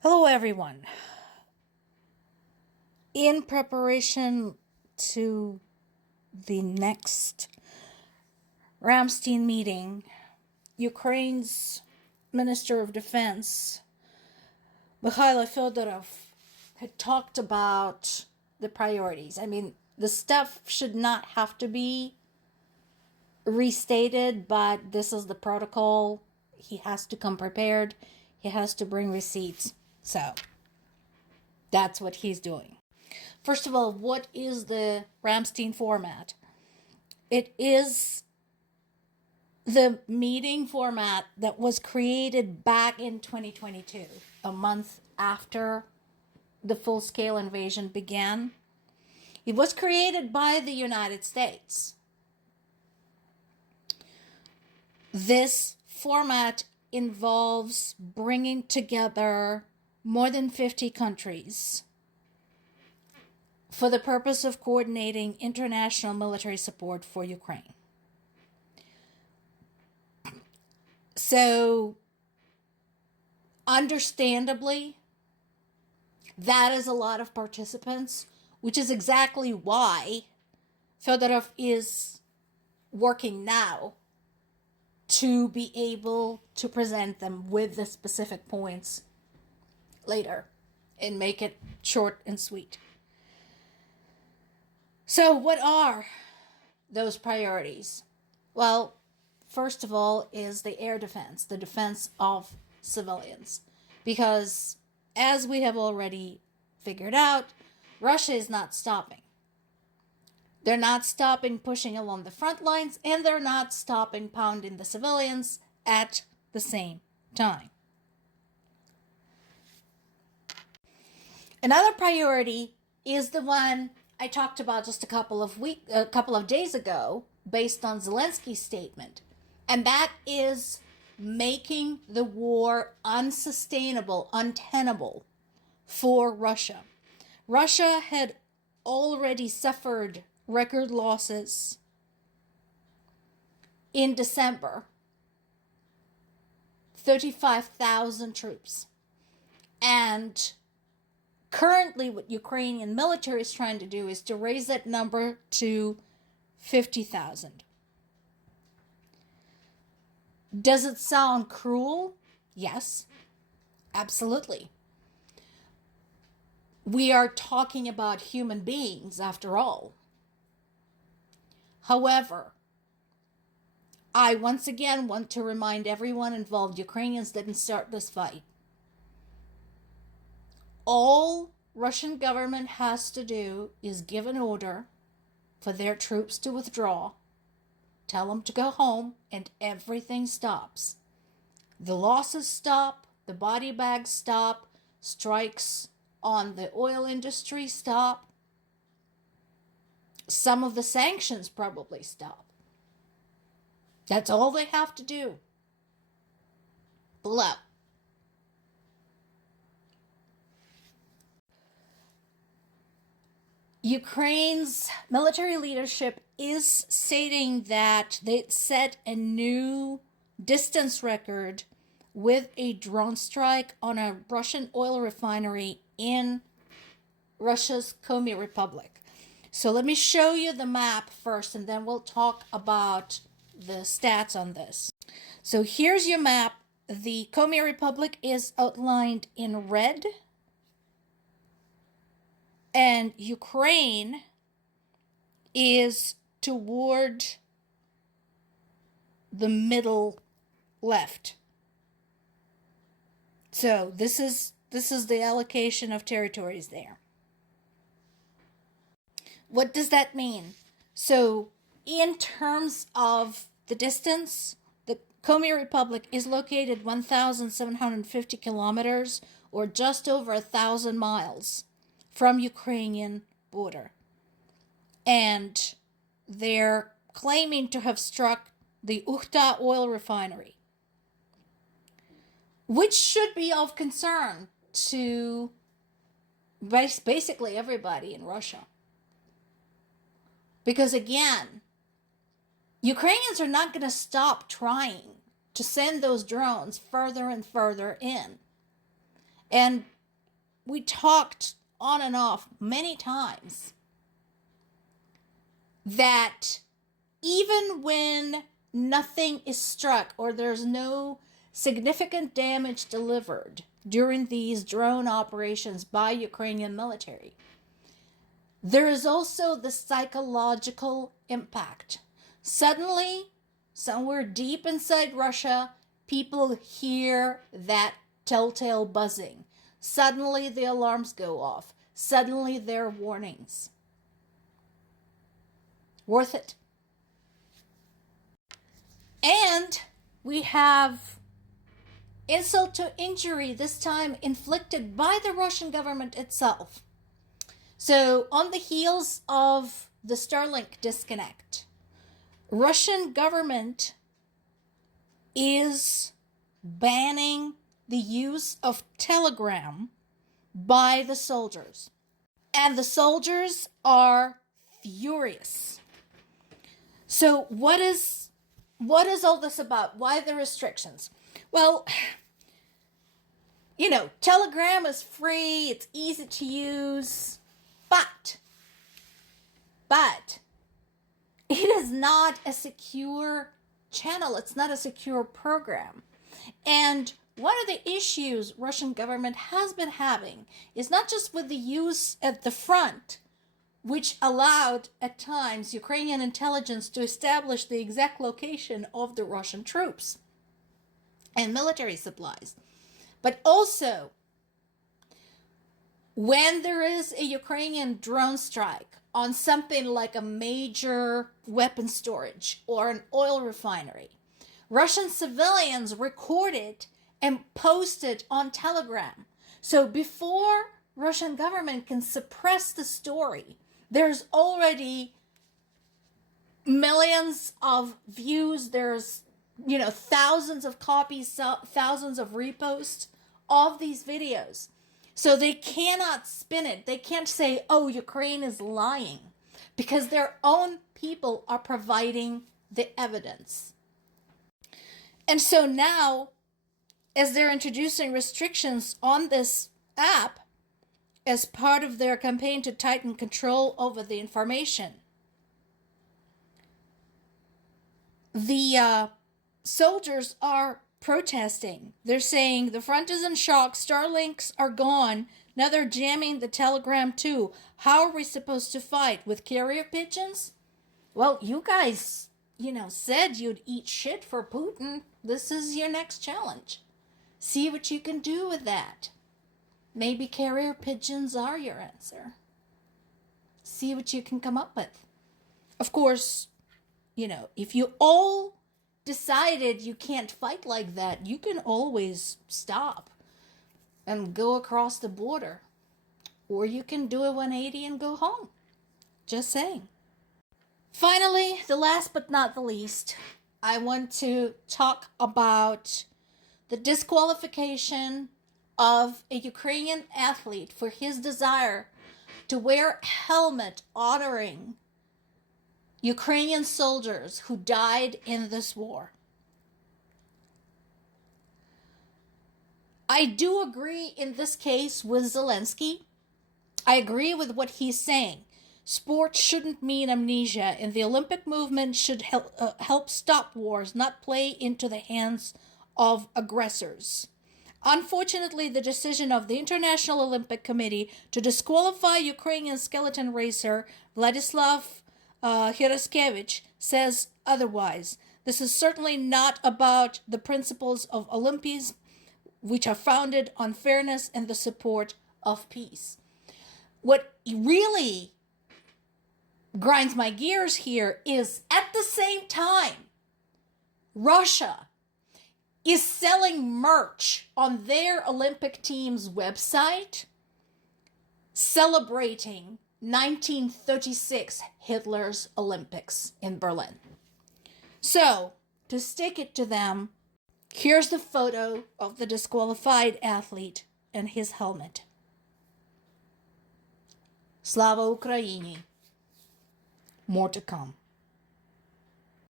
Hello, everyone. In preparation to the next Ramstein meeting, Ukraine's Minister of Defense, Mikhailo Fedorov, had talked about the priorities. I mean, the stuff should not have to be restated, but this is the protocol. He has to come prepared. He has to bring receipts. So that's what he's doing. First of all, what is the Ramstein format? It is the meeting format that was created back in 2022, a month after the full-scale invasion began. It was created by the United States. This format involves bringing together more than 50 countries for the purpose of coordinating international military support for Ukraine. So, understandably, that is a lot of participants, which is exactly why Fedorov is working now to be able to present them with the specific points later and make it short and sweet. So, what are those priorities? Well, first of all is the air defense, the defense of civilians. Because, as we have already figured out, Russia is not stopping. They're not stopping pushing along the front lines, and they're not stopping pounding the civilians at the same time. Another priority is the one I talked about just a couple of days ago, based on Zelensky's statement, and that is making the war unsustainable, untenable for Russia. Russia had already suffered record losses in December. 35,000 troops. And currently what Ukrainian military is trying to do is to raise that number to 50,000. Does it sound cruel? Yes, absolutely. We are talking about human beings after all. However, I once again want to remind everyone involved, Ukrainians didn't start this fight. All Russian government has to do is give an order for their troops to withdraw, tell them to go home, and everything stops. The losses stop, the body bags stop, strikes on the oil industry stop. Some of the sanctions probably stop. That's all they have to do. Pull out. Ukraine's military leadership is stating that they set a new distance record with a drone strike on a Russian oil refinery in Russia's Komi Republic. So let me show you the map first, and then we'll talk about the stats on this. So here's your map. The Komi Republic is outlined in red, and Ukraine is toward the middle left. So this is the allocation of territories there. What does that mean? So in terms of the distance, the Komi Republic is located 1,750 kilometers, or just over 1,000 miles from Ukrainian border. And they're claiming to have struck the Ukhta oil refinery, which should be of concern to basically everybody in Russia. Because again, Ukrainians are not going to stop trying to send those drones further and further in. And we talked on and off many times that even when nothing is struck or there's no significant damage delivered during these drone operations by Ukrainian military, there is also the psychological impact. Suddenly, somewhere deep inside Russia, people hear that telltale buzzing. Suddenly the alarms go off. Suddenly there are warnings. Worth it. And we have insult to injury, this time inflicted by the Russian government itself. So on the heels of the Starlink disconnect, Russian government is banning the use of Telegram by the soldiers. And the soldiers are furious. So what is all this about? Why the restrictions? Well, Telegram is free, it's easy to use, but it is not a secure channel. It's not a secure program. And one of the issues Russian government has been having is not just with the use at the front, which allowed at times Ukrainian intelligence to establish the exact location of the Russian troops and military supplies, but also when there is a Ukrainian drone strike on something like a major weapon storage or an oil refinery, Russian civilians record it and post it on Telegram. So before Russian government can suppress the story, there's already millions of views. There's, thousands of copies, thousands of reposts of these videos. So they cannot spin it. They can't say, oh, Ukraine is lying, because their own people are providing the evidence. And so now, as they're introducing restrictions on this app as part of their campaign to tighten control over the information, the soldiers are protesting. They're saying the front is in shock. Starlinks are gone. Now they're jamming the Telegram too. How are we supposed to fight? With carrier pigeons? Well, you guys, said you'd eat shit for Putin. This is your next challenge. See what you can do with that. Maybe carrier pigeons are your answer. See what you can come up with. Of course, if you all decided you can't fight like that, you can always stop and go across the border. Or you can do a 180 and go home. Just saying. Finally, the last but not the least, I want to talk about the disqualification of a Ukrainian athlete for his desire to wear a helmet honoring Ukrainian soldiers who died in this war. I do agree in this case with Zelensky. I agree with what he's saying. Sport shouldn't mean amnesia, and the Olympic movement should help stop wars, not play into the hands of aggressors. Unfortunately, the decision of the International Olympic Committee to disqualify Ukrainian skeleton racer Vladislav Hiraskevich says otherwise. This is certainly not about the principles of Olympics, which are founded on fairness and the support of peace. What really grinds my gears here is at the same time, Russia is selling merch on their Olympic team's website celebrating 1936 Hitler's Olympics in Berlin. So, to stick it to them, here's the photo of the disqualified athlete and his helmet. Slava Ukraini. More to come.